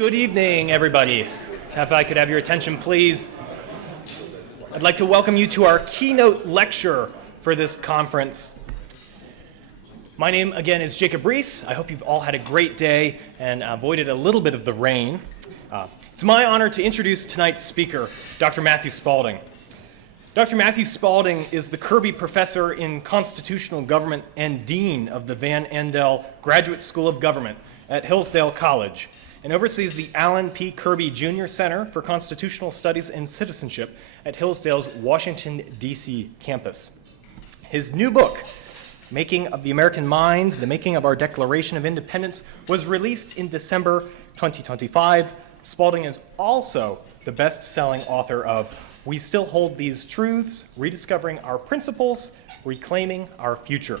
Good evening, everybody. If I could have your attention, please. I'd like to welcome you to our keynote lecture for this conference. My name, again, is Jacob Reese. I hope you've all had a great day and avoided a little bit of the rain. It's my honor to introduce tonight's speaker, Dr. Matthew Spalding. Dr. Matthew Spalding is the Kirby Professor in Constitutional Government and Dean of the Van Andel Graduate School of Government at Hillsdale College, and oversees the Alan P. Kirby Jr. Center for Constitutional Studies and Citizenship at Hillsdale's Washington, D.C. campus. His new book, Making of the American Mind, The Making of Our Declaration of Independence, was released in December 2025. Spalding is also the best-selling author of We Still Hold These Truths, Rediscovering Our Principles, Reclaiming Our Future.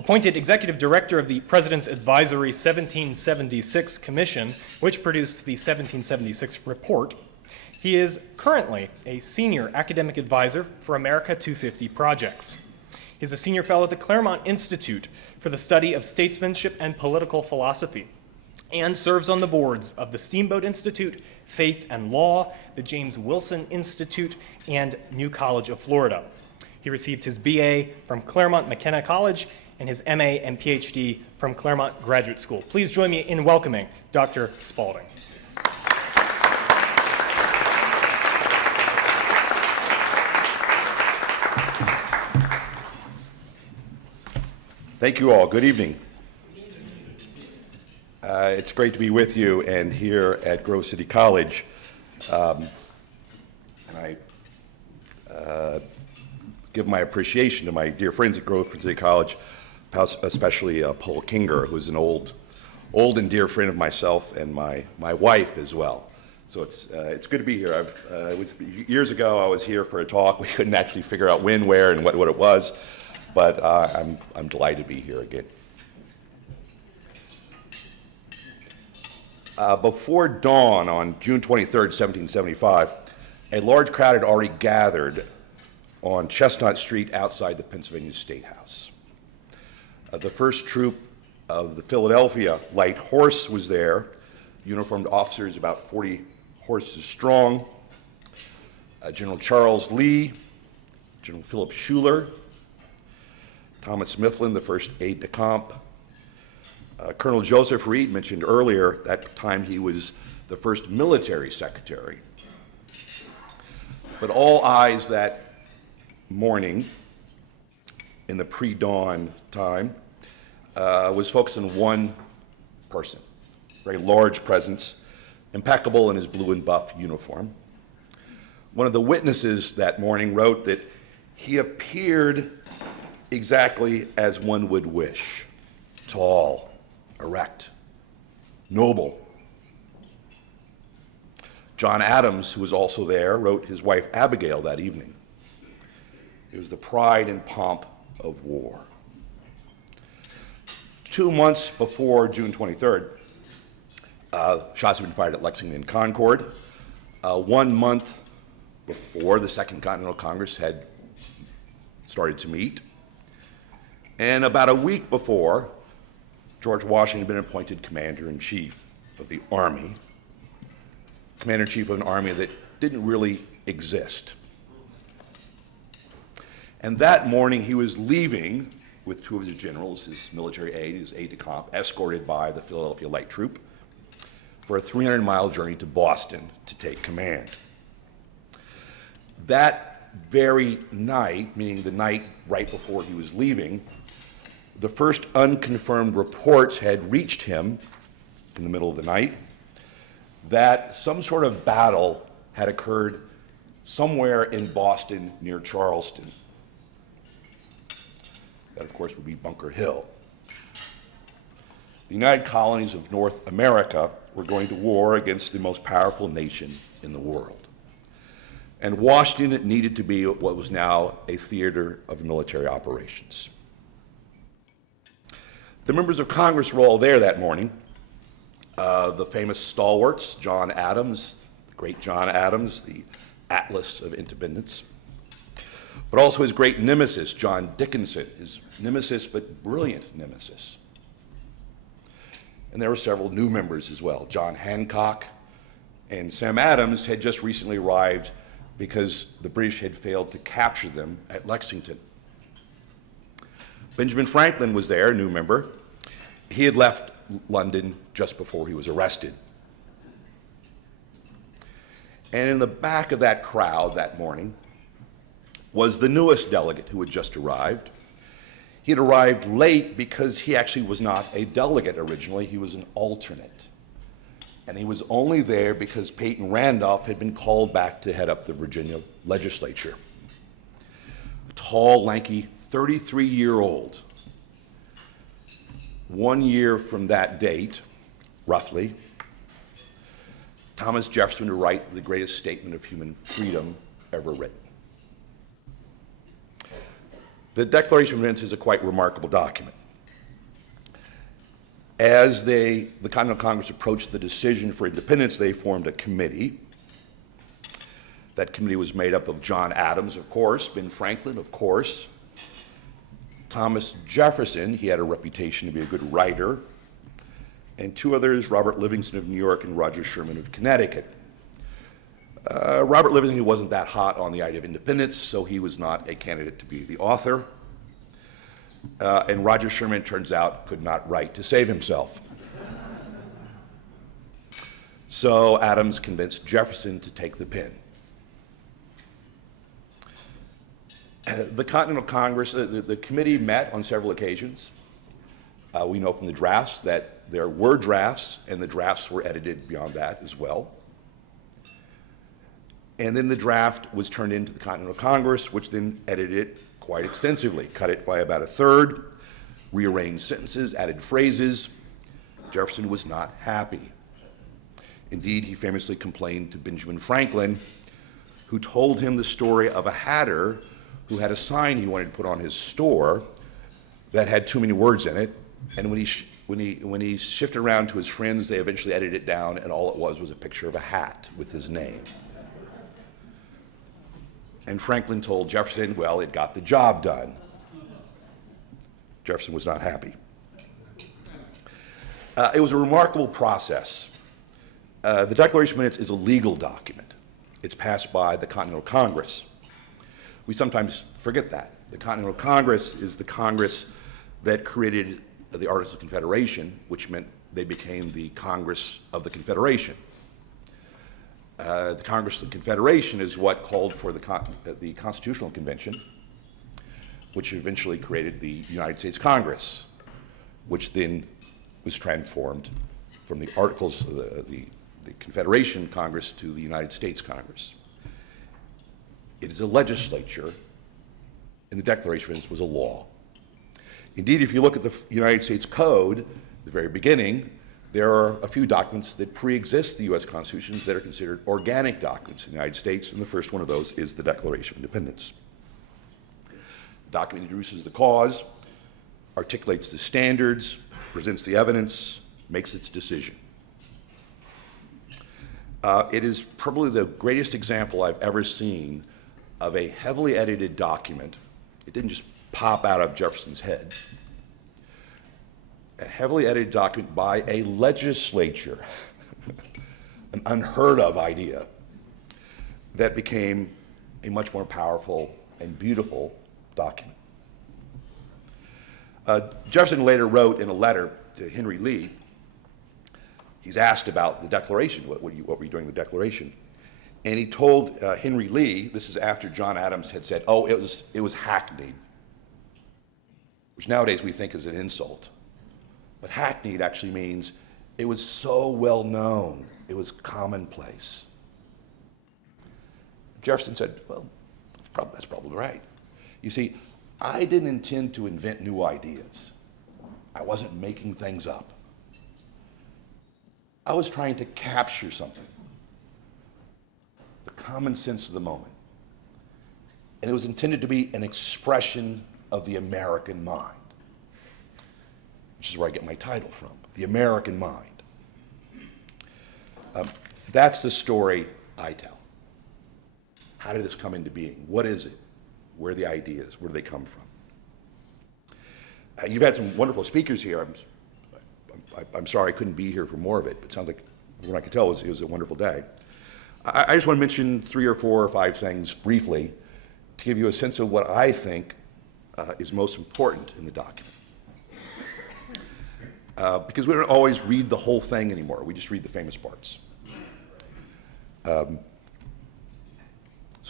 Appointed Executive Director of the President's Advisory 1776 Commission, which produced the 1776 report, he is currently a Senior Academic Advisor for America 250 Projects. He is a Senior Fellow at the Claremont Institute for the Study of Statesmanship and Political Philosophy, and serves on the boards of the Steamboat Institute, Faith and Law, the James Wilson Institute, and New College of Florida. He received his BA from Claremont McKenna College and his MA and PhD from Claremont Graduate School. Please join me in welcoming Dr. Spalding. Thank you all. Good evening. It's great to be with you and here at Grove City College. And I give my appreciation to my dear friends at Grove City College, especially Paul Kinger, who's an old and dear friend of myself and my wife as well. So it's good to be here. Years ago I was here for a talk. We couldn't actually figure out when, where, and what it was, but I'm delighted to be here again. Before dawn on June 23rd, 1775, a large crowd had already gathered on Chestnut Street outside the Pennsylvania State House. The first troop of the Philadelphia Light Horse was there, uniformed officers about 40 horses strong, General Charles Lee, General Philip Schuyler, Thomas Mifflin, the first aide-de-camp, Colonel Joseph Reed, mentioned earlier, that time he was the first military secretary. But all eyes that morning, in the pre-dawn time, was focused on one person, very large presence, impeccable in his blue and buff uniform. One of the witnesses that morning wrote that he appeared exactly as one would wish, tall, erect, noble. John Adams, who was also there, wrote his wife Abigail that evening. It was the pride and pomp of war. 2 months before June 23rd, shots had been fired at Lexington and Concord. 1 month before, the Second Continental Congress had started to meet. And about a week before, George Washington had been appointed Commander-in-Chief of the Army, Commander-in-Chief of an army that didn't really exist. And that morning he was leaving with two of his generals, his military aide, his aide-de-camp, escorted by the Philadelphia Light Troop, for a 300-mile journey to Boston to take command. That very night, meaning the night right before he was leaving, the first unconfirmed reports had reached him in the middle of the night that some sort of battle had occurred somewhere in Boston near Charleston. That, of course, would be Bunker Hill. The United Colonies of North America were going to war against the most powerful nation in the world. And Washington needed to be what was now a theater of military operations. The members of Congress were all there that morning. The famous stalwarts, John Adams, the great John Adams, the Atlas of Independence, but also his great nemesis, John Dickinson, his nemesis but brilliant nemesis. And there were several new members as well. John Hancock and Sam Adams had just recently arrived because the British had failed to capture them at Lexington. Benjamin Franklin was there, a new member. He had left London just before he was arrested. And in the back of that crowd that morning was the newest delegate who had just arrived. He had arrived late because he actually was not a delegate originally, he was an alternate. And he was only there because Peyton Randolph had been called back to head up the Virginia legislature. A tall, lanky, 33-year-old. 1 year from that date, roughly, Thomas Jefferson would write the greatest statement of human freedom ever written. The Declaration of Independence is a quite remarkable document. As the Continental Congress approached the decision for independence, they formed a committee. That committee was made up of John Adams, of course, Ben Franklin, of course, Thomas Jefferson, he had a reputation to be a good writer, and two others, Robert Livingston of New York and Roger Sherman of Connecticut. Robert Livingston wasn't that hot on the idea of independence, so he was not a candidate to be the author. And Roger Sherman, turns out, could not write to save himself. So Adams convinced Jefferson to take the pen. The Continental Congress, the committee met on several occasions. We know from the drafts that there were drafts, and the drafts were edited beyond that as well. And then the draft was turned into the Continental Congress, which then edited it quite extensively, cut it by about a third, rearranged sentences, added phrases. Jefferson was not happy. Indeed, he famously complained to Benjamin Franklin, who told him the story of a hatter who had a sign he wanted to put on his store that had too many words in it, and when he shifted around to his friends, they eventually edited it down, and all it was a picture of a hat with his name. And Franklin told Jefferson, well, it got the job done. Jefferson was not happy. It was a remarkable process. The Declaration of Independence is a legal document. It's passed by the Continental Congress. We sometimes forget that. The Continental Congress is the Congress that created the Articles of Confederation, which meant they became the Congress of the Confederation. The Congress of the Confederation is what called for the Constitutional Convention, which eventually created the United States Congress, which then was transformed from the Articles of the Confederation Congress to the United States Congress. It is a legislature, and the Declaration of Independence was a law. Indeed, if you look at the United States Code, at the very beginning, there are a few documents that pre-exist the U.S. Constitution that are considered organic documents in the United States, and the first one of those is the Declaration of Independence. The document introduces the cause, articulates the standards, presents the evidence, makes its decision. It is probably the greatest example I've ever seen of a heavily edited document. It didn't just pop out of Jefferson's head. A heavily edited document by a legislature, an unheard of idea, that became a much more powerful and beautiful document. Jefferson later wrote in a letter to Henry Lee, he's asked about the Declaration, what were you doing in the Declaration? And he told Henry Lee, this is after John Adams had said, oh, it was hackneyed, which nowadays we think is an insult. But hackneyed actually means it was so well known, it was commonplace. Jefferson said, well, that's probably right. You see, I didn't intend to invent new ideas. I wasn't making things up. I was trying to capture something, the common sense of the moment. And it was intended to be an expression of the American mind, which is where I get my title from, the American mind. That's the story I tell. How did this come into being? What is it? Where are the ideas? Where do they come from? You've had some wonderful speakers here. I'm I'm sorry I couldn't be here for more of it, but it sounds like, from what I could tell, it was a wonderful day. I just want to mention 3 or 4 or 5 things briefly to give you a sense of what I think is most important in the document. Because we don't always read the whole thing anymore. We just read the famous parts. So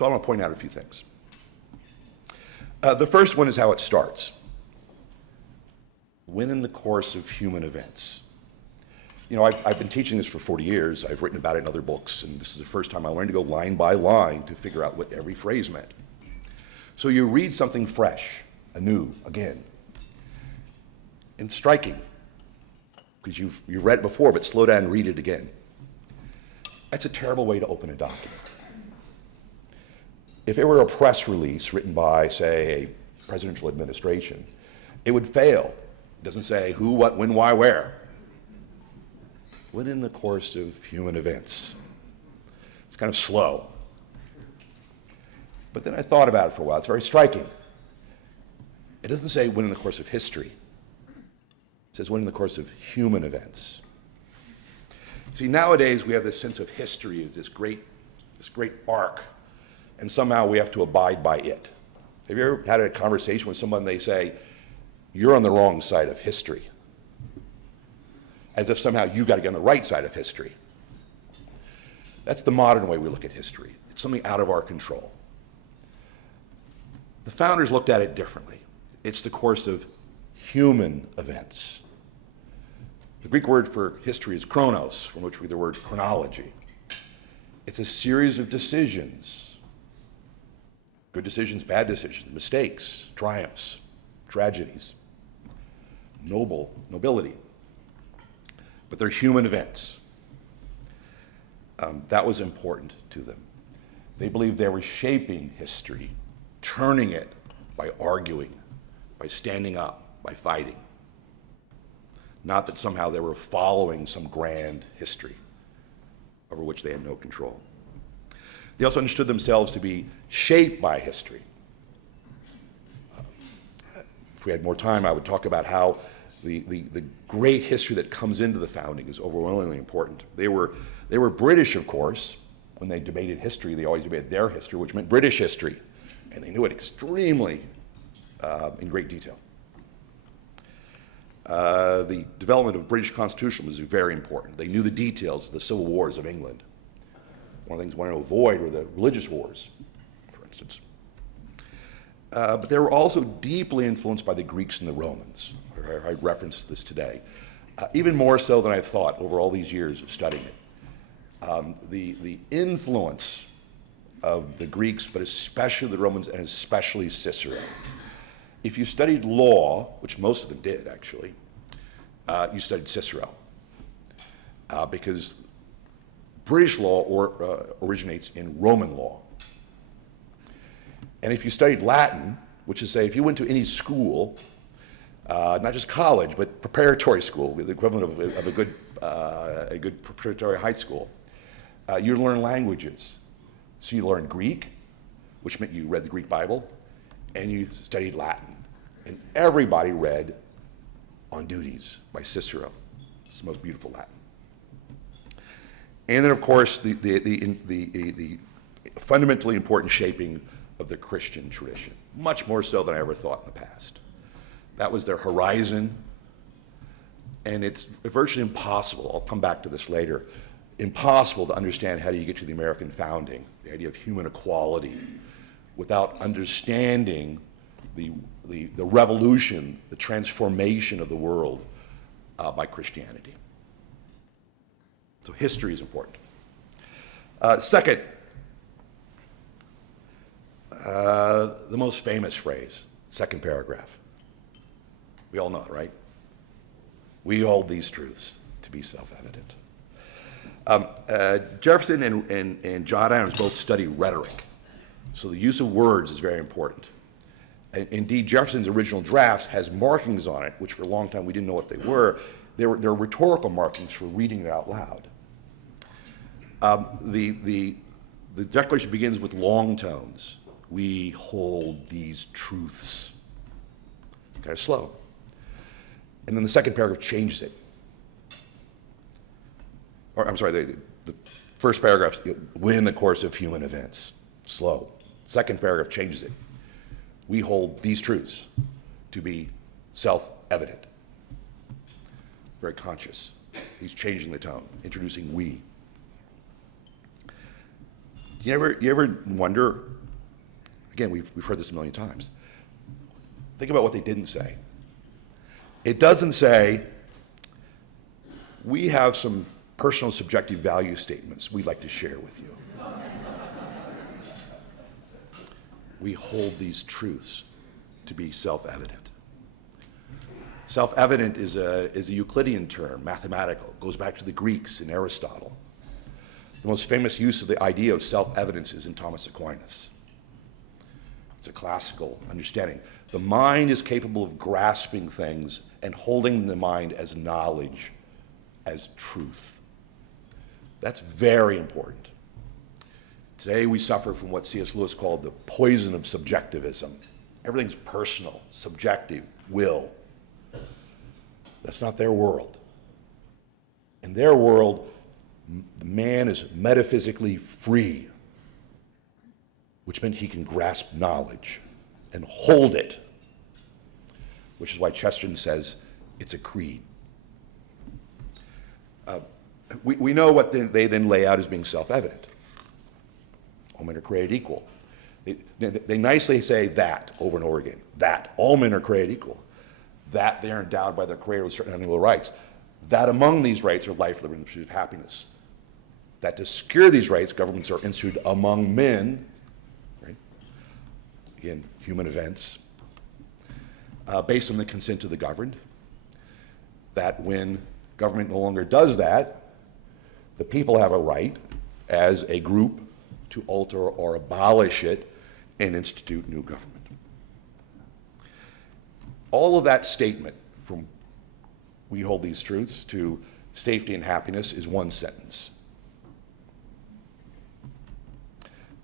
I want to point out a few things. The first one is how it starts. When in the course of human events. You know, I've been teaching this for 40 years. I've written about it in other books, and this is the first time I learned to go line by line to figure out what every phrase meant. So you read something fresh, anew, again, and striking, because you've read it before, but slow down and read it again. That's a terrible way to open a document. If it were a press release written by, say, a presidential administration, it would fail. It doesn't say who, what, when, why, where. When in the course of human events. It's kind of slow. But then I thought about it for a while. It's very striking. It doesn't say when in the course of history. It says when in the course of human events. See, nowadays we have this sense of history as this great arc, and somehow we have to abide by it. Have you ever had a conversation with someone, they say, you're on the wrong side of history? As if somehow you've got to get on the right side of history. That's the modern way we look at history. It's something out of our control. The founders looked at it differently. It's the course of human events. The Greek word for history is chronos, from which we get the word chronology. It's a series of decisions. Good decisions, bad decisions, mistakes, triumphs, tragedies, nobility. But they're human events. That was important to them. They believed they were shaping history, turning it by arguing, by standing up, by fighting. Not that somehow they were following some grand history over which they had no control. They also understood themselves to be shaped by history. If we had more time, I would talk about how the great history that comes into the founding is overwhelmingly important. They were British, of course. When they debated history, they always debated their history, which meant British history. And they knew it extremely in great detail. The development of British Constitution was very important. They knew the details of the civil wars of England. One of the things they wanted to avoid were the religious wars, for instance. But they were also deeply influenced by the Greeks and the Romans. I referenced this today. Even more so than I've thought over all these years of studying it. The influence of the Greeks, but especially the Romans, and especially Cicero. If you studied law, which most of them did actually, you studied Cicero. Because British law originates in Roman law. And if you studied Latin, which is, say, if you went to any school, not just college, but preparatory school, the equivalent of a good preparatory high school, you learn languages. So you learned Greek, which meant you read the Greek Bible, and you studied Latin. And everybody read On Duties by Cicero. It's the most beautiful Latin. And then, of course, the fundamentally important shaping of the Christian tradition, much more so than I ever thought in the past. That was their horizon, and it's virtually impossible, I'll come back to this later, impossible to understand how do you get to the American founding, the idea of human equality, without understanding the revolution, the transformation of the world by Christianity. So history is important. Second, the most famous phrase, second paragraph. We all know it, right? We hold these truths to be self-evident. Jefferson and John Adams both study rhetoric. So the use of words is very important. Indeed, Jefferson's original drafts has markings on it, which for a long time we didn't know what they were. They're rhetorical markings for reading it out loud. The Declaration begins with long tones. We hold these truths. Kind of slow. And then the second paragraph changes it. or I'm sorry, the first paragraph, within the course of human events. Slow. Second paragraph changes it. We hold these truths to be self-evident. Very conscious. He's changing the tone, introducing we. You ever wonder, again, we've heard this a million times, think about what they didn't say. It doesn't say, we have some personal subjective value statements we'd like to share with you. We hold these truths to be self-evident. Self-evident is a Euclidean term, mathematical. It goes back to the Greeks and Aristotle. The most famous use of the idea of self-evidence is in Thomas Aquinas. It's a classical understanding. The mind is capable of grasping things and holding the mind as knowledge, as truth. That's very important. Today we suffer from what C.S. Lewis called the poison of subjectivism. Everything's personal, subjective, will. That's not their world. In their world, man is metaphysically free, which meant he can grasp knowledge and hold it, which is why Chesterton says it's a creed. We know what they then lay out as being self-evident. All men are created equal. They nicely say that over and over again. That. All men are created equal. That they are endowed by their Creator with certain unalienable rights. That among these rights are life, liberty, and pursuit of happiness. That to secure these rights, governments are instituted among men, right? Again, human events, based on the consent of the governed. That when government no longer does that, the people have a right as a group to alter or abolish it and institute new government. All of that statement, from we hold these truths to safety and happiness, is one sentence.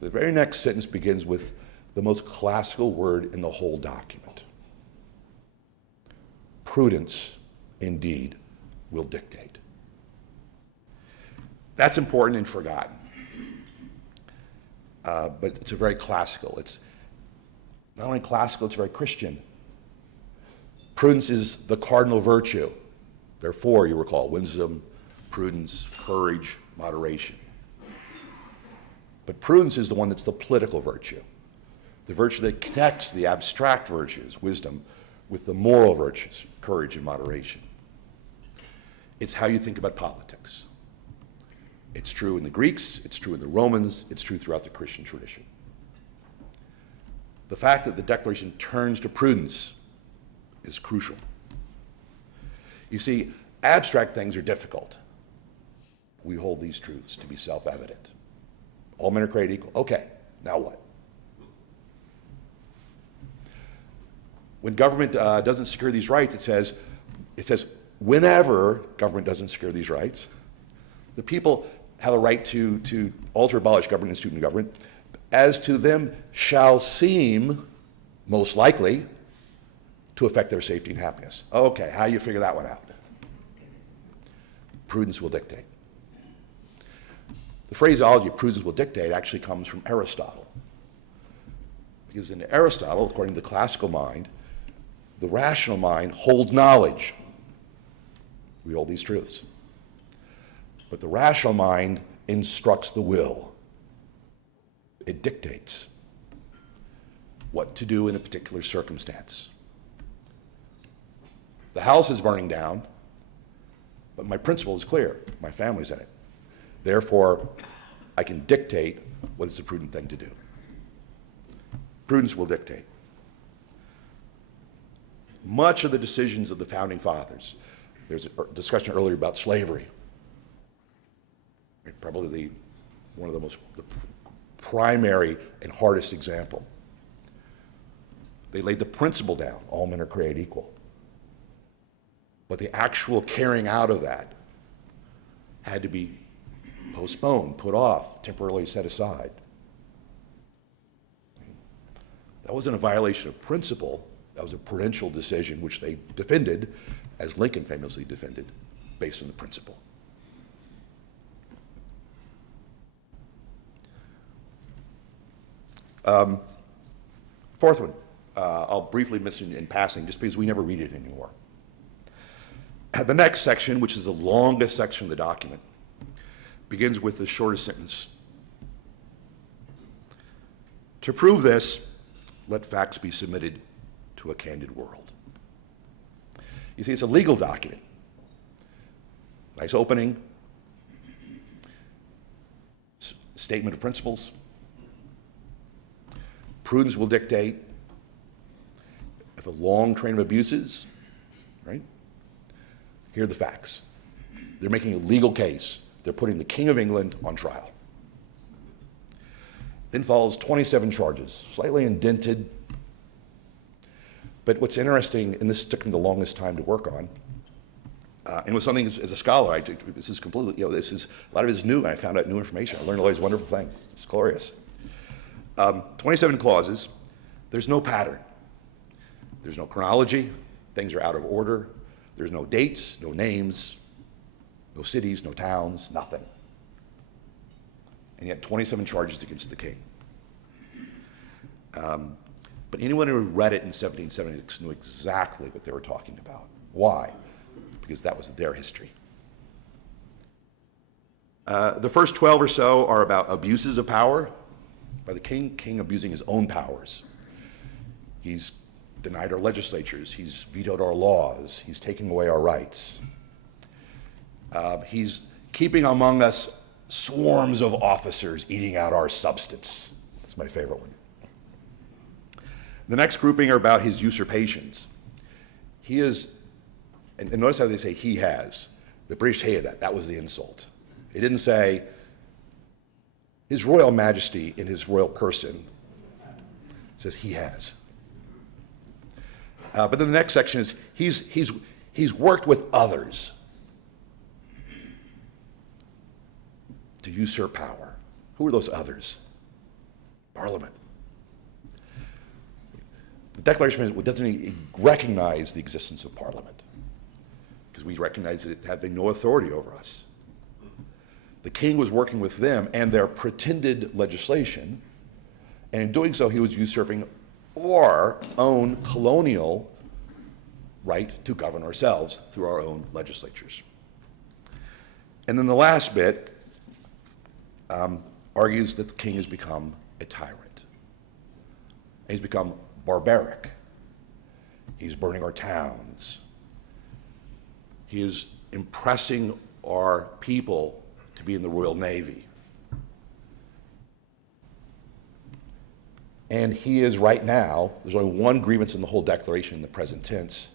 The very next sentence begins with the most classical word in the whole document. Prudence, indeed, will dictate. That's important and forgotten. But it's a very classical. It's not only classical, it's very Christian. Prudence is the cardinal virtue. There are four, you recall: wisdom, prudence, courage, moderation. But prudence is the one that's the political virtue, the virtue that connects the abstract virtues, wisdom, with the moral virtues, courage and moderation. It's how you think about politics. It's true in the Greeks, it's true in the Romans, it's true throughout the Christian tradition. The fact that the Declaration turns to prudence is crucial. You see, abstract things are difficult. We hold these truths to be self-evident. All men are created equal. Okay, now what? When government doesn't secure these rights, it says whenever government doesn't secure these rights, the people have a right to alter, abolish government, institute new government, as to them shall seem most likely to affect their safety and happiness. Okay, how do you figure that one out? Prudence will dictate. The phraseology of prudence will dictate actually comes from Aristotle. Because in Aristotle, according to the classical mind, the rational mind holds knowledge. We hold these truths. But the rational mind instructs the will. It dictates what to do in a particular circumstance. The house is burning down, but my principle is clear. My family's in it. Therefore, I can dictate what is the prudent thing to do. Prudence will dictate. Much of the decisions of the founding fathers, there's a discussion earlier about slavery. Probably one of the primary and hardest example. They laid the principle down, all men are created equal. But the actual carrying out of that had to be postponed, put off, temporarily set aside. That wasn't a violation of principle. That was a prudential decision which they defended, as Lincoln famously defended, based on the principle. Fourth one, I'll briefly mention in passing just because we never read it anymore. The next section, which is the longest section of the document, begins with the shortest sentence. To prove this, let facts be submitted to a candid world. You see, it's a legal document. Nice opening, statement of principles. Prudence will dictate. If a long train of abuses, right? Here are the facts. They're making a legal case. They're putting the King of England on trial. Then follows 27 charges, slightly indented. But what's interesting, and this took me the longest time to work on, and it was something as a scholar, this is completely, a lot of it is new, and I found out new information. I learned all these wonderful things. It's glorious. 27 clauses. There's no pattern. There's no chronology. Things are out of order. There's no dates, no names, no cities, no towns, nothing. And yet 27 charges against the king. But anyone who read it in 1776 knew exactly what they were talking about. Why? Because that was their history. The first 12 or so are about abuses of power by the king abusing his own powers. He's denied our legislatures. He's vetoed our laws. He's taking away our rights. He's keeping among us swarms of officers eating out our substance. That's my favorite one. The next grouping are about his usurpations. He is, and notice how they say he has. The British hated that. That was the insult. It didn't say His Royal Majesty in his royal person. It says he has. But then the next section is he's worked with others to usurp power. Who are those others? Parliament. The Declaration doesn't even recognize the existence of Parliament because we recognize it having no authority over us. The king was working with them and their pretended legislation, and in doing so, he was usurping our own colonial right to govern ourselves through our own legislatures. And then the last bit argues that the king has become a tyrant. He's become barbaric. He's burning our towns. He is impressing our people to be in the Royal Navy. And he is right now, there's only one grievance in the whole declaration in the present tense.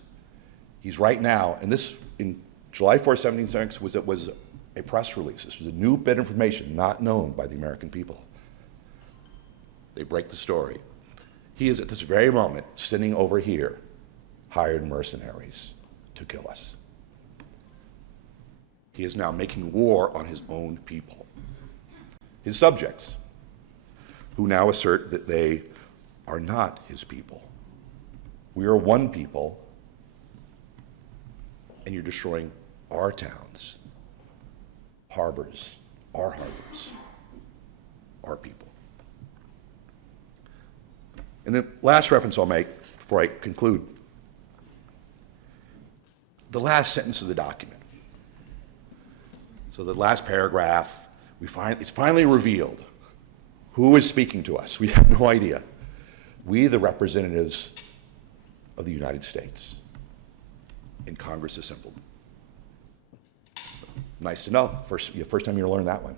He's right now, and this in July 4, 1776 was a press release. This was a new bit of information not known by the American people. They break the story. He is at this very moment sitting over here, hired mercenaries to kill us. He is now making war on his own people, his subjects, who now assert that they are not his people. We are one people, and you're destroying our towns, harbors, our people. And the last reference I'll make before I conclude, the last sentence of the document. So the last paragraph, it's finally revealed who is speaking to us. We have no idea. We, the representatives of the United States in Congress assembled. Nice to know. First time you learn that one.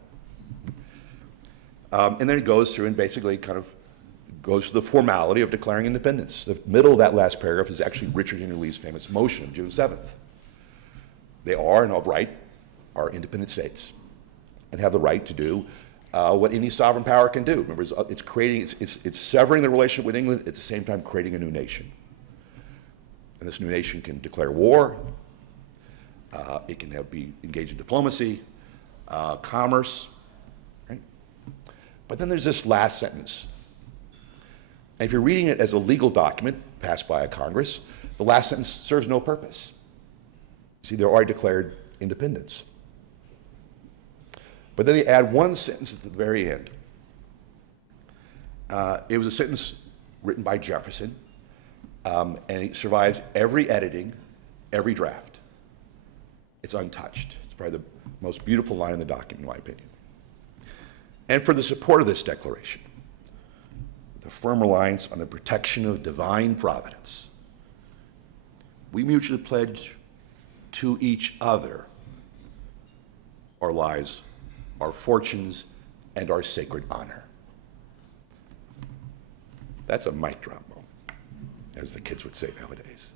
And then it goes through and basically kind of goes through the formality of declaring independence. The middle of that last paragraph is actually Richard Henry Lee's famous motion of June 7th. They are, and of right, are independent states and have the right to do what any sovereign power can do. Remember, it's severing the relationship with England, at the same time creating a new nation. And this new nation can declare war, it can be engaged in diplomacy, commerce, right? But then there's this last sentence. And if you're reading it as a legal document passed by a Congress, the last sentence serves no purpose. You see, they're already declared independence. But then they add one sentence at the very end. It was a sentence written by Jefferson, and it survives every editing, every draft. It's untouched. It's probably the most beautiful line in the document, in my opinion. And for the support of this declaration, with a firm reliance on the protection of divine providence, we mutually pledge to each other our lives, our fortunes, and our sacred honor. That's a mic drop moment, as the kids would say nowadays.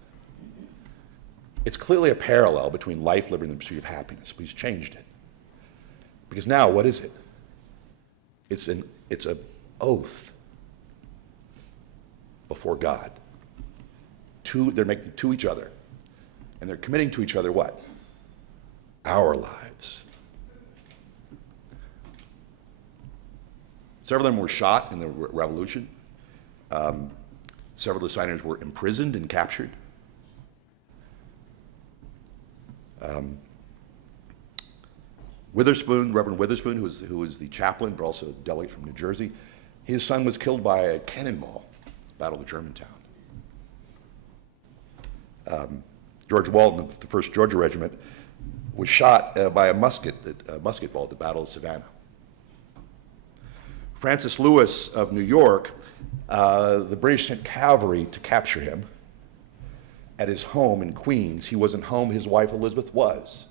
It's clearly a parallel between life, liberty, and the pursuit of happiness, but he's changed it. Because now, what is it? It's an oath before God. They're making to each other. And they're committing to each other what? Our lives. Several of them were shot in the revolution. Several of the signers were imprisoned and captured. Witherspoon, Reverend Witherspoon, who was the chaplain, but also a delegate from New Jersey, his son was killed by a cannonball, Battle of Germantown. George Walton of the 1st Georgia Regiment was shot by a musket ball at the Battle of Savannah. Francis Lewis of New York, the British sent cavalry to capture him at his home in Queens. He wasn't home, his wife Elizabeth was.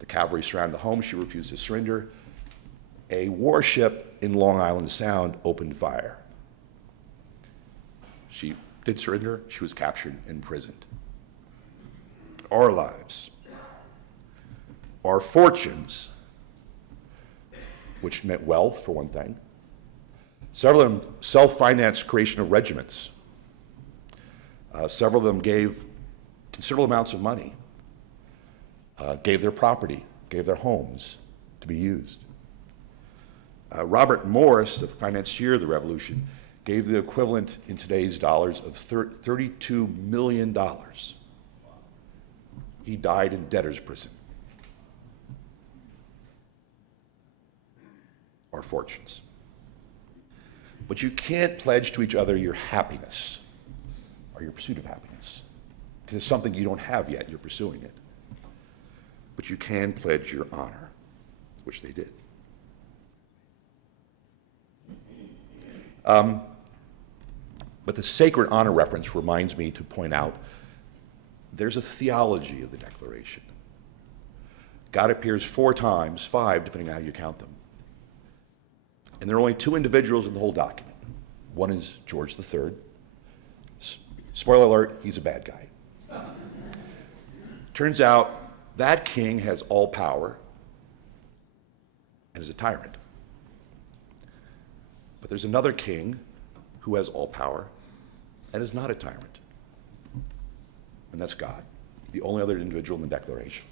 The cavalry surrounded the home, she refused to surrender. A warship in Long Island Sound opened fire. She did surrender, she was captured and imprisoned. Our lives, our fortunes, which meant wealth, for one thing. Several of them self-financed creation of regiments. Several of them gave considerable amounts of money, gave their property, gave their homes to be used. Robert Morris, the financier of the Revolution, gave the equivalent in today's dollars of $32 million. He died in debtor's prison. Our fortunes. But you can't pledge to each other your happiness or your pursuit of happiness, because it's something you don't have yet, you're pursuing it. But you can pledge your honor, which they did. But the sacred honor reference reminds me to point out there's a theology of the Declaration. God appears 4 times, 5, depending on how you count them. And there are only 2 individuals in the whole document. One is George III. Spoiler alert, he's a bad guy. Turns out that king has all power and is a tyrant. But there's another king who has all power and is not a tyrant. And that's God, the only other individual in the Declaration.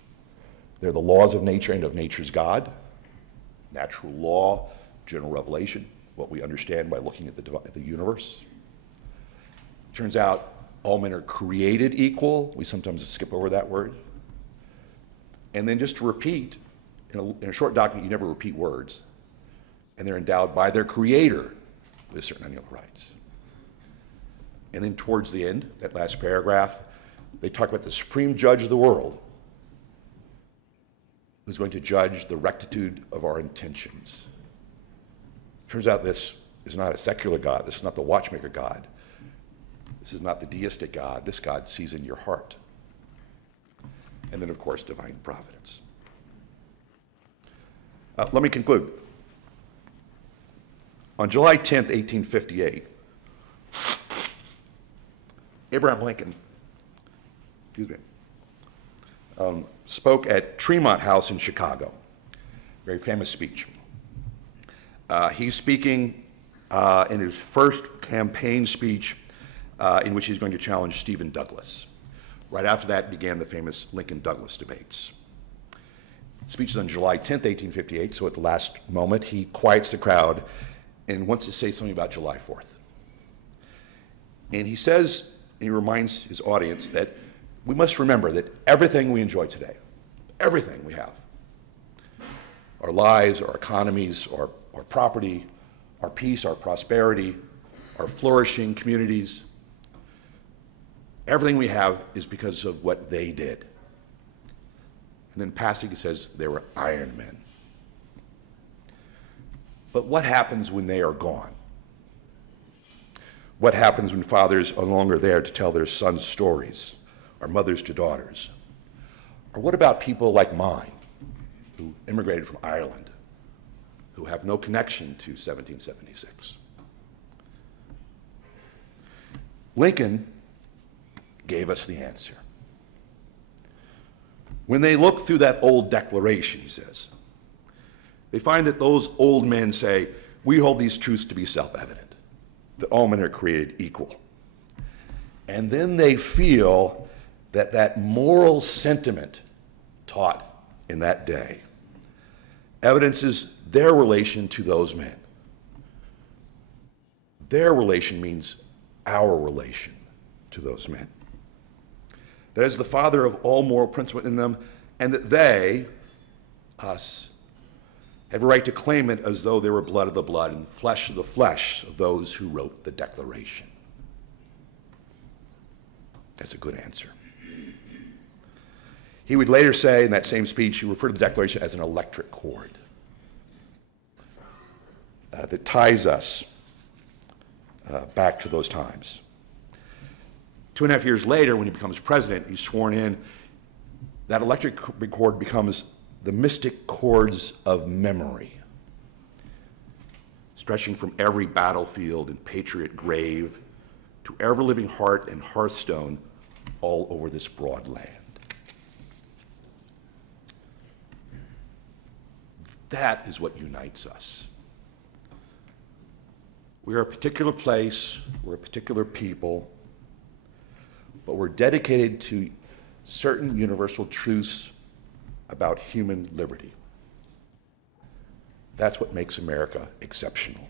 They're the laws of nature and of nature's God, natural law, general revelation, what we understand by looking at the universe. Turns out all men are created equal. We sometimes skip over that word. And then just to repeat, in a short document, you never repeat words. And they're endowed by their creator with certain unalienable rights. And then towards the end, that last paragraph, they talk about the supreme judge of the world who's going to judge the rectitude of our intentions. Turns out this is not a secular God. This is not the watchmaker God. This is not the deistic God. This God sees in your heart. And then, of course, divine providence. Let me conclude. On July 10th, 1858, Abraham Lincoln, spoke at Tremont House in Chicago. Very famous speech. He's speaking in his first campaign speech in which he's going to challenge Stephen Douglas. Right after that began the famous Lincoln-Douglas debates. The speech is on July 10th, 1858, so at the last moment he quiets the crowd and wants to say something about July 4th. And he says, and he reminds his audience that we must remember that everything we enjoy today, everything we have, our lives, our economies, our property, our peace, our prosperity, our flourishing communities. Everything we have is because of what they did. And then passing it says they were iron men. But what happens when they are gone? What happens when fathers are no longer there to tell their sons' stories, or mothers to daughters? Or what about people like mine, who immigrated from Ireland, who have no connection to 1776? Lincoln gave us the answer. When they look through that old declaration, he says, they find that those old men say, we hold these truths to be self-evident, that all men are created equal. And then they feel that that moral sentiment taught in that day evidences their relation to those men. Their relation means our relation to those men. That is the father of all moral principle in them, and that they, us, have a right to claim it as though they were blood of the blood and flesh of the flesh of those who wrote the Declaration. That's a good answer. He would later say in that same speech, he referred to the Declaration as an electric cord that ties us back to those times. 2.5 years later, when he becomes president, he's sworn in, that electric cord becomes the mystic cords of memory, stretching from every battlefield and patriot grave to every living heart and hearthstone all over this broad land. That is what unites us. We're a particular place, we're a particular people, but we're dedicated to certain universal truths about human liberty. That's what makes America exceptional.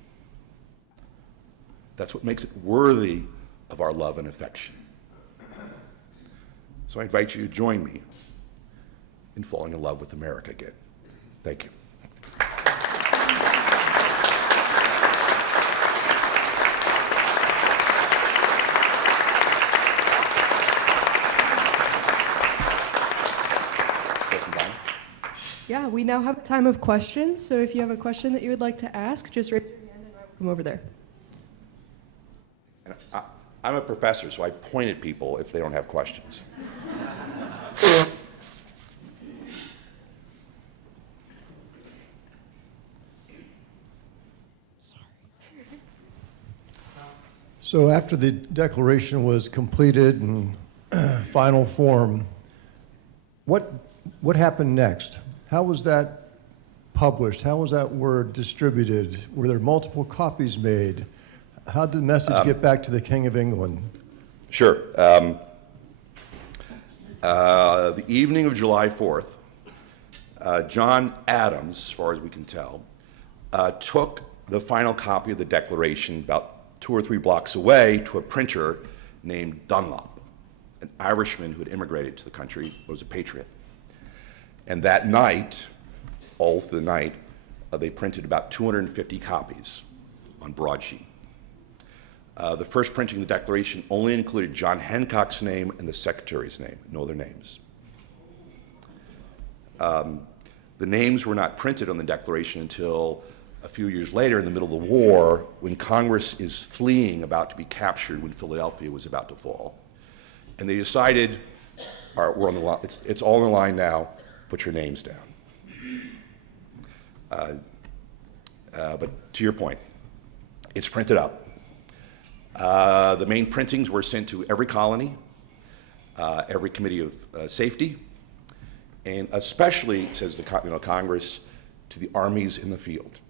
That's what makes it worthy of our love and affection. So I invite you to join me in falling in love with America again. Thank you. Yeah, we now have a time of questions, so if you have a question that you would like to ask, just raise your hand and I will come over there. And I'm a professor, so I point at people if they don't have questions. So after the declaration was completed in final form, what happened next? How was that published? How was that word distributed? Were there multiple copies made? How did the message get back to the King of England? Sure. The evening of July 4th, John Adams, as far as we can tell, took the final copy of the Declaration about 2 or 3 blocks away to a printer named Dunlop, an Irishman who had immigrated to the country, was a patriot. And that night, all through the night, they printed about 250 copies on broadsheet. The first printing of the Declaration only included John Hancock's name and the Secretary's name, no other names. The names were not printed on the Declaration until a few years later in the middle of the war, when Congress is fleeing, about to be captured, when Philadelphia was about to fall. And they decided, all right, we're on the line, it's all in the line now, put your names down. But to your point, it's printed up. The main printings were sent to every colony, every committee of safety, and especially, says the Congress, to the armies in the field.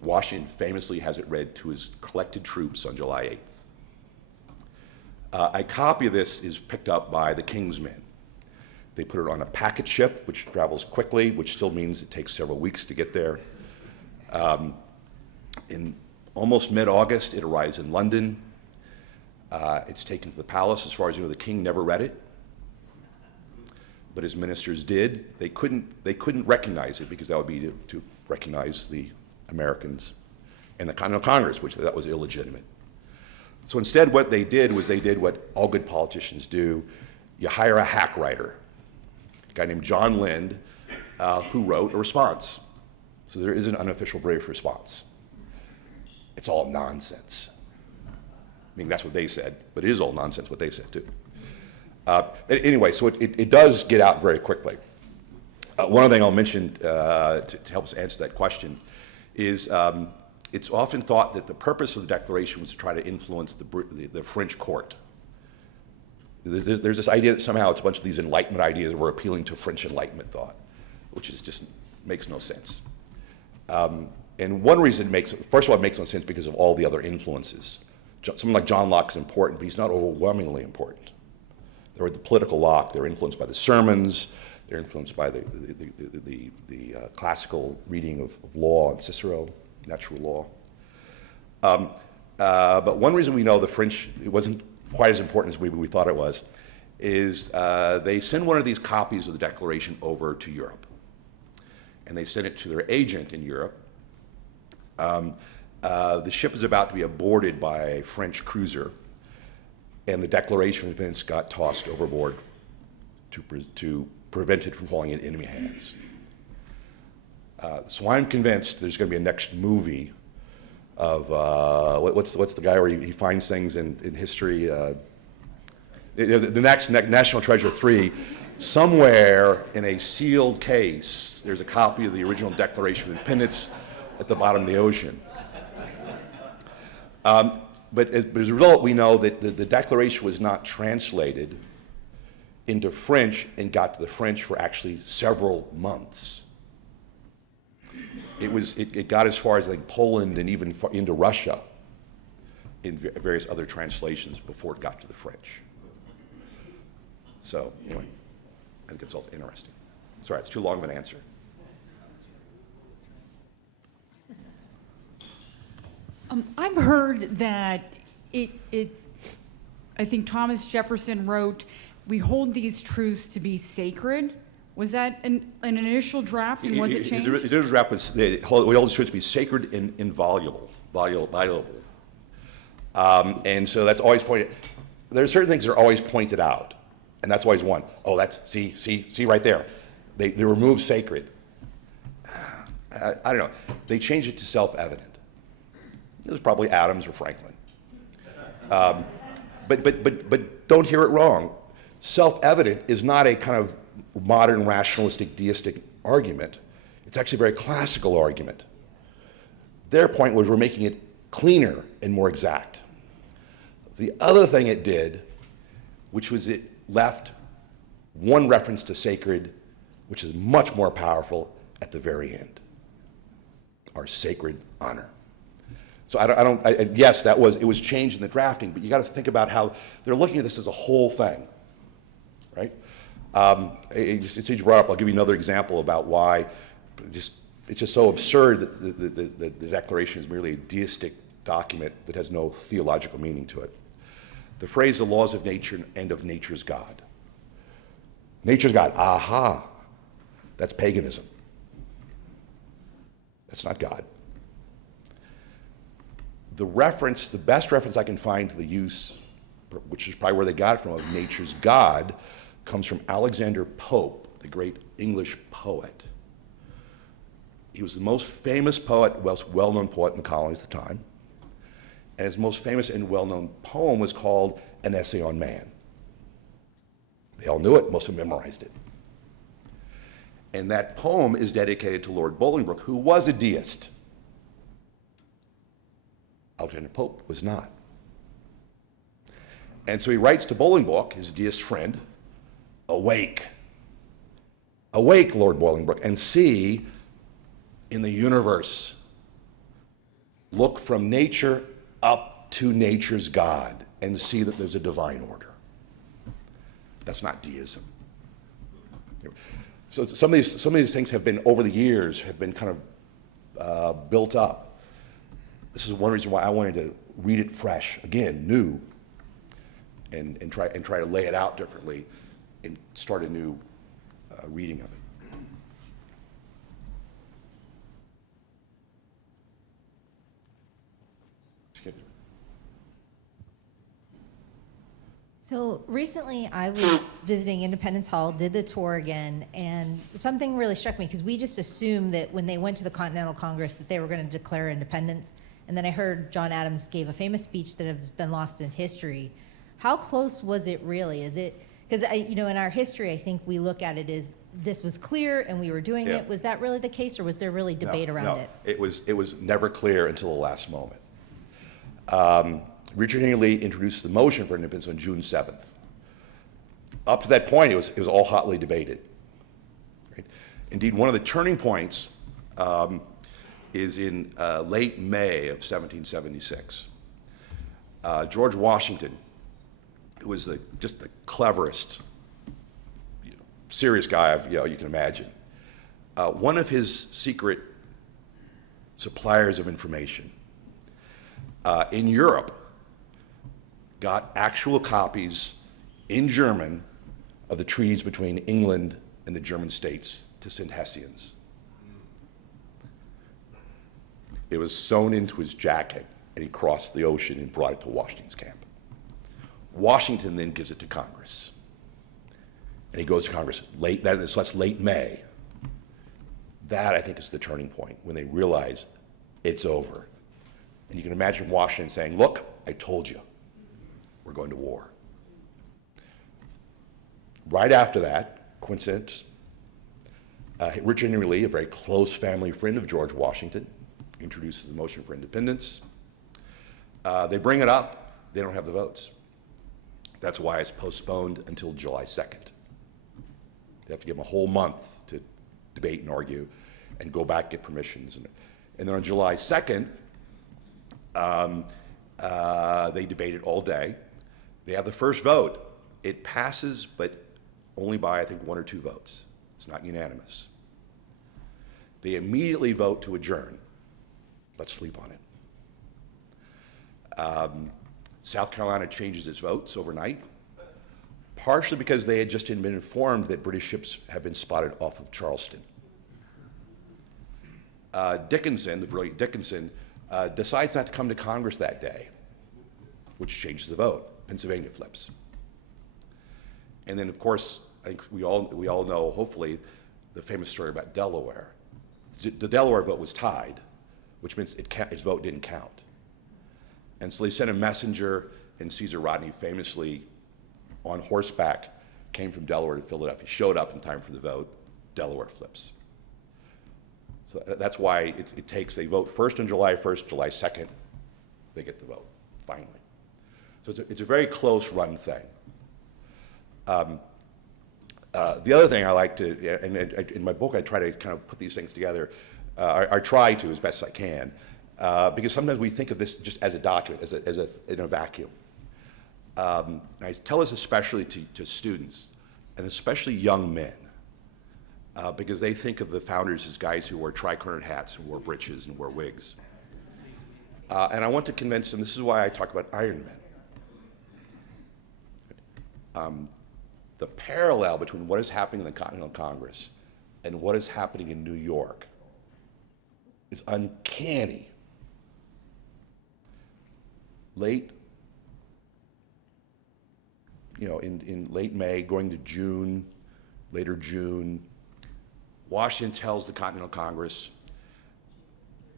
Washington famously has it read to his collected troops on July 8th. A copy of this is picked up by the King's men. They put it on a packet ship, which travels quickly, which still means it takes several weeks to get there. In almost mid-August, it arrives in London. It's taken to the palace. As far as you know, the king never read it, but his ministers did. They couldn't recognize it because that would be to recognize the Americans and the Continental Congress, which that was illegitimate. So instead what they did was they did what all good politicians do. You hire a hack writer, a guy named John Lind, who wrote a response. So there is an unofficial British response. It's all nonsense. I mean, that's what they said, but it is all nonsense what they said too. Anyway, so it does get out very quickly. One other thing I'll mention to help us answer that question is it's often thought that the purpose of the Declaration was to try to influence the French court. There's this idea that somehow it's a bunch of these Enlightenment ideas that we're appealing to French Enlightenment thought, which is just makes no sense. And one reason first of all, it makes no sense because of all the other influences. Someone like John Locke is important, but he's not overwhelmingly important. They're the political Locke. They're influenced by the sermons. They're influenced by the classical reading of law and Cicero, natural law. But one reason we know the French, it wasn't quite as important as we thought it was, is they send one of these copies of the Declaration over to Europe. And they send it to their agent in Europe. The ship is about to be aborted by a French cruiser, and the Declaration of Independence got tossed overboard to prevent it from falling into enemy hands. So I'm convinced there's going to be a next movie of what's the guy where he finds things in history? The next National Treasure 3, somewhere in a sealed case, there's a copy of the original Declaration of Independence at the bottom of the ocean. But as a result, we know that the Declaration was not translated into French and got to the French for actually several months. It got as far as like Poland and even into Russia in various other translations before it got to the French. So anyway, I think it's also interesting. Sorry, it's too long of an answer. I've heard that I think Thomas Jefferson wrote, "We hold these truths to be sacred." Was that an initial draft, and was it changed? The initial draft was, we hold these truths to be sacred and inviolable. And so that's always pointed, there are certain things that are always pointed out, and that's always one. Oh, that's, see right there. They remove sacred. I don't know. They changed it to self-evident. It was probably Adams or Franklin. But don't hear it wrong. Self-evident is not a kind of modern rationalistic deistic argument. It's actually a very classical argument. Their point was we're making it cleaner and more exact. The other thing it did, which was it left one reference to sacred, which is much more powerful at the very end. Our sacred honor. So yes, it was changed in the drafting, but you got to think about how they're looking at this as a whole thing, right? It's just brought up. I'll give you another example about why it's just so absurd that the Declaration is merely a deistic document that has no theological meaning to it. The phrase "the laws of nature and of nature's God." Nature's God. Aha, that's paganism. That's not God. The best reference I can find to the use, which is probably where they got it from, of nature's God, comes from Alexander Pope, the great English poet. He was the most famous poet, well-known poet in the colonies at the time. And his most famous and well-known poem was called An Essay on Man. They all knew it, most of them memorized it. And that poem is dedicated to Lord Bolingbroke, who was a deist. Alexander Pope was not. And so he writes to Bolingbroke, his deist friend, "Awake. Awake, Lord Bolingbroke, and see in the universe. Look from nature up to nature's God and see that there's a divine order." That's not deism. So some of these things have been, over the years, have been kind of built up. This is one reason why I wanted to read it fresh, again, new, and try to lay it out differently and start a new reading of it. So recently I was visiting Independence Hall, did the tour again, and something really struck me because we just assumed that when they went to the Continental Congress that they were going to declare independence. And then I heard John Adams gave a famous speech that has been lost in history. How close was it really? Is it, because in our history, I think we look at it as this was clear and we were doing Yeah. it. Was that really the case, or was there really debate around it? It was never clear until the last moment. Richard Henry Lee introduced the motion for independence on June 7th. Up to that point, it was all hotly debated. Right? Indeed, one of the turning points is in late May of 1776. George Washington, who was just the cleverest, serious guy you can imagine. One of his secret suppliers of information in Europe got actual copies in German of the treaties between England and the German states to send Hessians. It was sewn into his jacket, and he crossed the ocean and brought it to Washington's camp. Washington then gives it to Congress. And he goes to Congress so that's late May. That, I think, is the turning point when they realize it's over. And you can imagine Washington saying, look, I told you, we're going to war. Right after that, coincidence, Richard Henry Lee, a very close family friend of George Washington, introduces the motion for independence. They bring it up, they don't have the votes. That's why it's postponed until July 2nd. They have to give them a whole month to debate and argue and go back, get permissions. And then on July 2nd, they debate it all day. They have the first vote. It passes, but only by, I think, 1 or 2 votes. It's not unanimous. They immediately vote to adjourn. Let's sleep on it. South Carolina changes its votes overnight, partially because they had just been informed that British ships have been spotted off of Charleston. Dickinson, the brilliant Dickinson, decides not to come to Congress that day, which changes the vote. Pennsylvania flips. And then, of course, I think we all know, hopefully, the famous story about Delaware. The Delaware vote was tied, which means its vote didn't count. And so they sent a messenger, and Caesar Rodney famously, on horseback, came from Delaware to Philadelphia. He showed up in time for the vote. Delaware flips. So that's why they vote first on July 1st, July 2nd, they get the vote, finally. So it's a very close run thing. The other thing I like to, and in my book I try to kind of put these things together, I try to as best I can, because sometimes we think of this just as a document, in a vacuum. I tell this especially to students, and especially young men, because they think of the founders as guys who wore tricornered hats and wore breeches and wore wigs. And I want to convince them, this is why I talk about Iron Men. The parallel between what is happening in the Continental Congress and what is happening in New York is uncanny. In late May, going to June, later June, Washington tells the Continental Congress,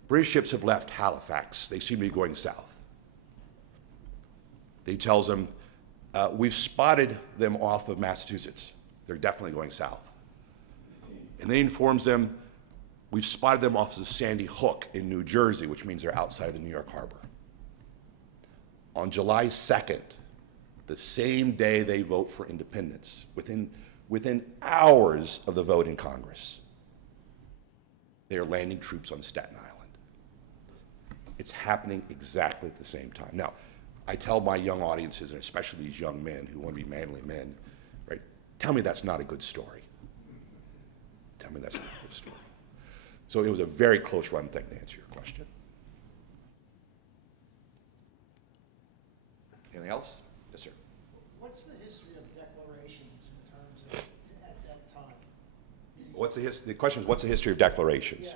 British ships have left Halifax. They seem to be going south. He tells them, we've spotted them off of Massachusetts. They're definitely going south. And then he informs them, we've spotted them off of Sandy Hook in New Jersey, which means they're outside of the New York harbor. On July 2nd, the same day they vote for independence, within hours of the vote in Congress, they are landing troops on Staten Island. It's happening exactly at the same time. Now, I tell my young audiences, and especially these young men who want to be manly men, right? Tell me that's not a good story. Tell me that's not a good story. So it was a very close run thing to answer your question. Anything else? Yes, sir. What's the history of declarations in terms of at that time? The question is, what's the history of declarations? Yeah,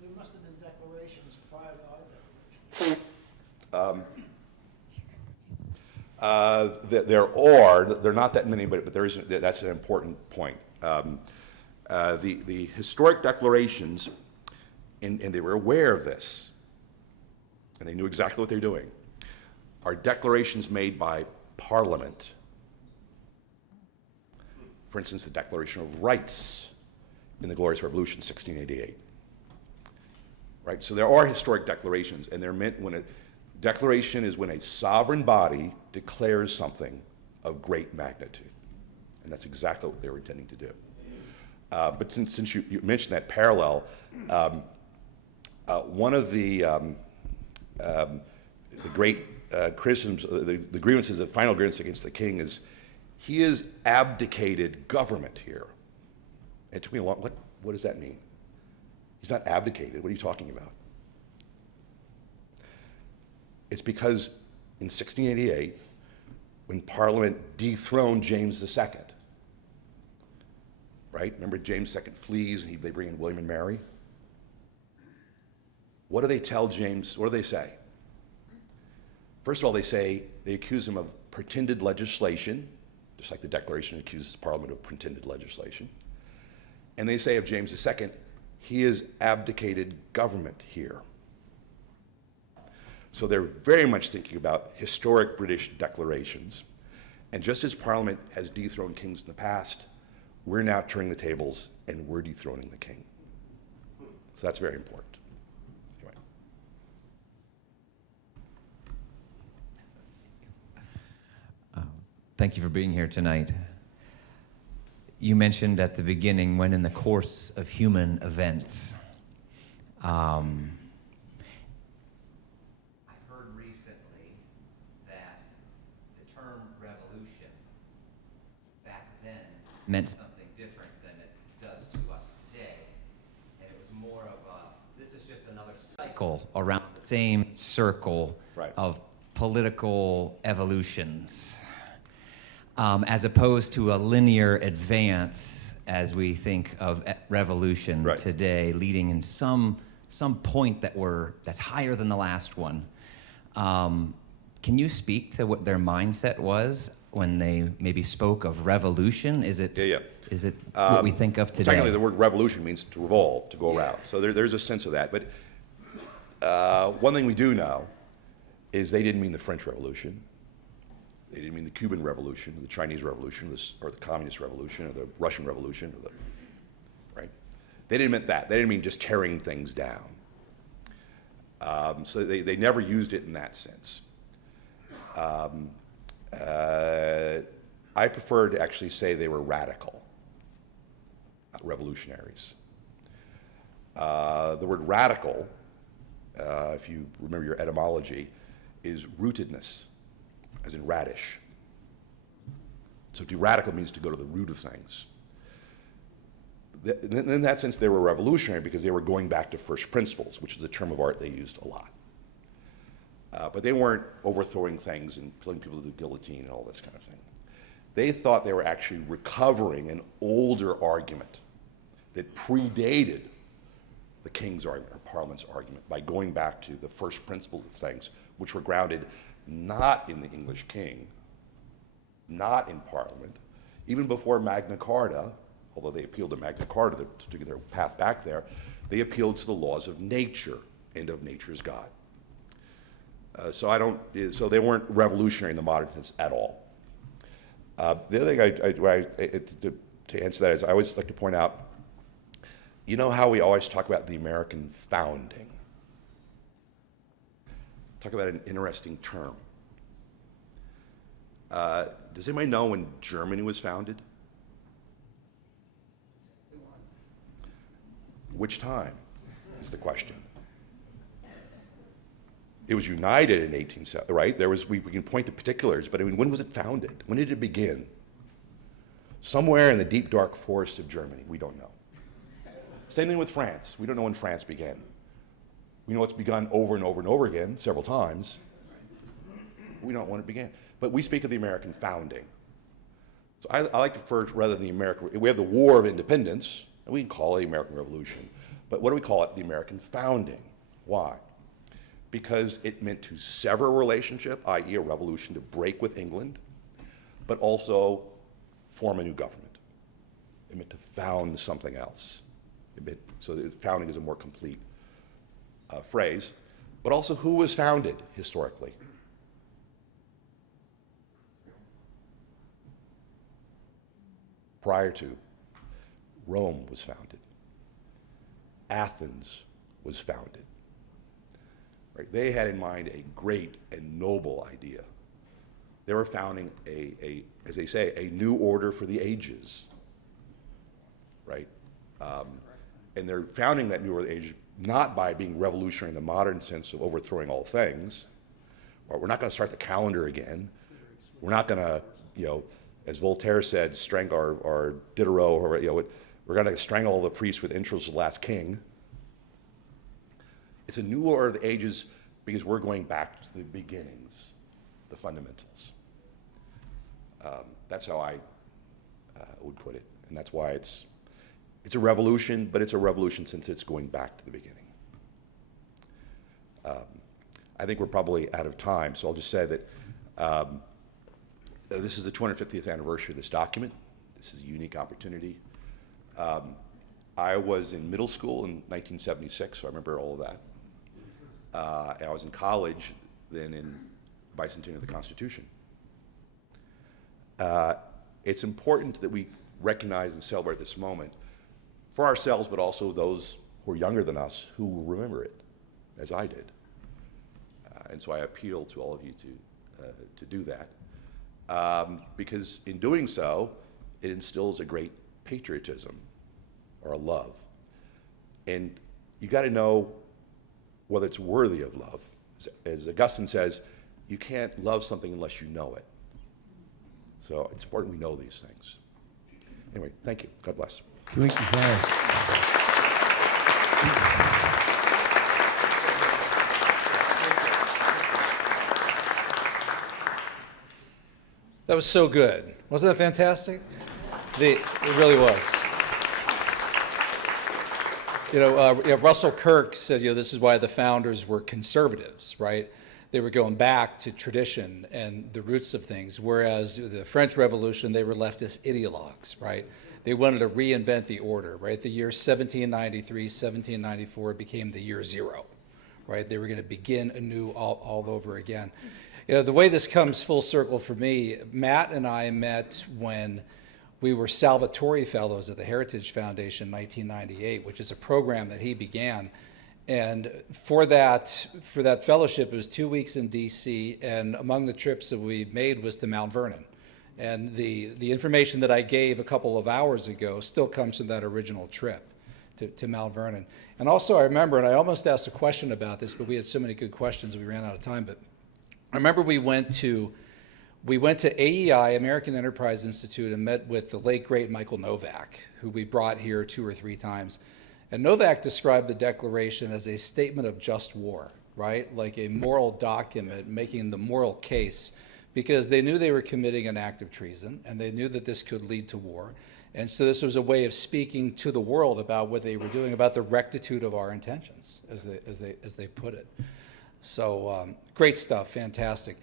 there must have been declarations prior to our declaration. They're not that many, but there is, that's an important point. The historic declarations, and they were aware of this, and they knew exactly what they're doing, are declarations made by Parliament. For instance, the Declaration of Rights in the Glorious Revolution, 1688. Right? So there are historic declarations, and they're meant when a declaration is when a sovereign body declares something of great magnitude. And that's exactly what they were intending to do. But since you mentioned that parallel, one of the great criticisms, the grievances, the final grievance against the king is he has abdicated government here. And it took me a long, what does that mean? He's not abdicated. What are you talking about? It's because in 1688, when Parliament dethroned James II, right? Remember James II flees and they bring in William and Mary? What do they tell James? What do they say? First of all, they accuse him of pretended legislation, just like the Declaration accuses Parliament of pretended legislation. And they say of James II, he has abdicated government here. So they're very much thinking about historic British declarations. And just as Parliament has dethroned kings in the past, we're now turning the tables and we're dethroning the king. So that's very important. Anyway. Thank you for being here tonight. You mentioned at the beginning when in the course of human events. I've heard recently that the term revolution back then meant something different than it does to us today. And it was more of this is just another cycle around the same circle of political evolutions. As opposed to a linear advance as we think of revolution today, leading in some point that's higher than the last one. Can you speak to what their mindset was when they maybe spoke of revolution? Is it is it what we think of today? Technically, the word revolution means to revolve, to go around. So there's a sense of that. But one thing we do know is they didn't mean the French Revolution. They didn't mean the Cuban Revolution, or the Chinese Revolution, or the Communist Revolution, or the Russian Revolution, right? They didn't mean that. They didn't mean just tearing things down. So they never used it in that sense. I prefer to actually say they were radical, not revolutionaries. The word radical, if you remember your etymology, is rootedness, as in radish. So to be radical means to go to the root of things. In that sense, they were revolutionary because they were going back to first principles, which is a term of art they used a lot. But they weren't overthrowing things and pulling people to the guillotine and all this kind of thing. They thought they were actually recovering an older argument that predated the king's argument or Parliament's argument by going back to the first principles of things, which were grounded not in the English king, not in Parliament. Even before Magna Carta, although they appealed to Magna Carta to get their path back there, they appealed to the laws of nature and of nature's God. So they weren't revolutionary in the modern sense at all. The other thing to answer that is I always like to point out, you know how we always talk about the American founding? Talk about an interesting term. Does anybody know when Germany was founded? Which time is the question. It was united in 1870, right? We can point to particulars, but I mean, when was it founded? When did it begin? Somewhere in the deep, dark forests of Germany. We don't know. Same thing with France. We don't know when France began. We know it's begun over and over and over again, several times. We don't know when it began. But we speak of the American founding. So I like to refer to, rather than the American, we have the War of Independence, and we can call it the American Revolution. But what do we call it? The American founding. Why? because it meant to sever a relationship, i.e. a revolution to break with England, but also form a new government. It meant to found something else. So the founding is a more complete phrase, but also who was founded historically. Prior to, Rome was founded. Athens was founded. Right? They had in mind a great and noble idea. They were founding as they say, a new order for the ages, right? And they're founding that new order of the ages not by being revolutionary in the modern sense of overthrowing all things. Or we're not going to start the calendar again. We're not going to, as Voltaire said, strangle or Diderot, or we're going to strangle all the priests with intros to the last king. It's a new order of the ages because we're going back to the beginnings, the fundamentals. That's how I would put it, and that's why it's a revolution, but it's a revolution since it's going back to the beginning. I think we're probably out of time, so I'll just say that this is the 250th anniversary of this document. This is a unique opportunity. I was in middle school in 1976, so I remember all of that. And I was in college then in bicentennial of the Constitution. It's important that we recognize and celebrate this moment for ourselves, but also those who are younger than us who will remember it, as I did. And so I appeal to all of you to do that, because in doing so, it instills a great patriotism or a love. And you got to know whether it's worthy of love. As Augustine says, you can't love something unless you know it. So it's important we know these things. Anyway, thank you. God bless. Thank you, guys. That was so good. Wasn't that fantastic? It really was. Russell Kirk said, this is why the founders were conservatives, right? They were going back to tradition and the roots of things, whereas the French Revolution, they were leftist ideologues, right? They wanted to reinvent the order, right? The year 1793, 1794 became the year zero, right? They were going to begin anew all over again. The way this comes full circle for me, Matt and I met when we were Salvatori Fellows at the Heritage Foundation in 1998, which is a program that he began. And for that fellowship, it was 2 weeks in D.C., and among the trips that we made was to Mount Vernon. And the information that I gave a couple of hours ago still comes from that original trip to Mount Vernon. And also I remember, and I almost asked a question about this, but we had so many good questions we ran out of time, but I remember we went to AEI, American Enterprise Institute, and met with the late, great Michael Novak, who we brought here 2 or 3 times. And Novak described the Declaration as a statement of just war, right? Like a moral document making the moral case, because they knew they were committing an act of treason, and they knew that this could lead to war. And so this was a way of speaking to the world about what they were doing, about the rectitude of our intentions, as they put it. So great stuff, fantastic.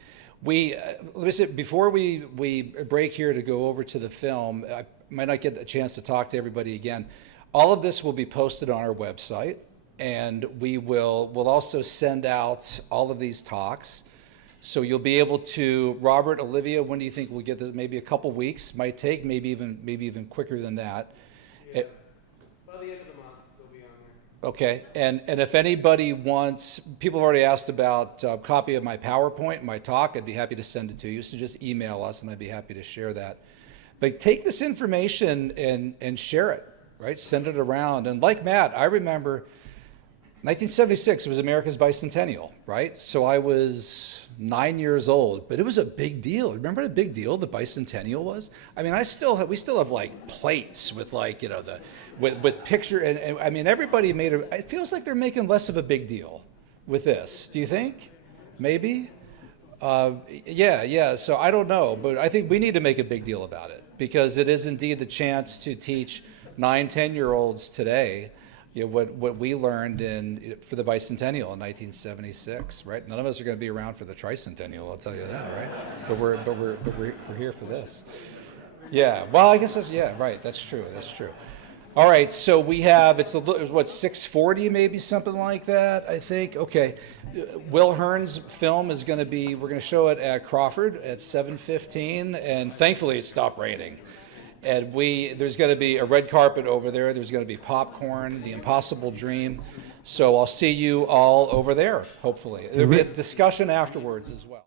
Listen, before we break here to go over to the film, I might not get a chance to talk to everybody again. All of this will be posted on our website, and we'll also send out all of these talks. So you'll be able to, Robert, Olivia, when do you think we'll get this? Maybe a couple weeks, might take, maybe even quicker than that. Yeah. By the end of the month, they'll be on there. Okay, and if anybody wants, people have already asked about a copy of my PowerPoint, my talk, I'd be happy to send it to you. So just email us and I'd be happy to share that. But take this information and share it, right? Send it around. And like Matt, I remember 1976 was America's bicentennial, right? So I was 9 years old, but it was a big deal. Remember the big deal the bicentennial was? I mean, we still have like plates with like, with picture, and I mean, everybody made it feels like they're making less of a big deal with this. Do you think? Maybe? Yeah, so I don't know, but I think we need to make a big deal about it, because it is indeed the chance to teach 9, 10-year-olds today what we learned for the bicentennial in 1976, right? None of us are going to be around for the tricentennial, I'll tell you that, right? But we're here for this. Yeah. Well, I guess right. That's true. All right, so we have, it's 6:40, maybe something like that, I think. Okay. Will Hearn's film is going to be, we're going to show it at Crawford at 7:15, and thankfully it stopped raining. And there's going to be a red carpet over there. There's going to be popcorn, The Impossible Dream. So I'll see you all over there, hopefully. There'll be a discussion afterwards as well.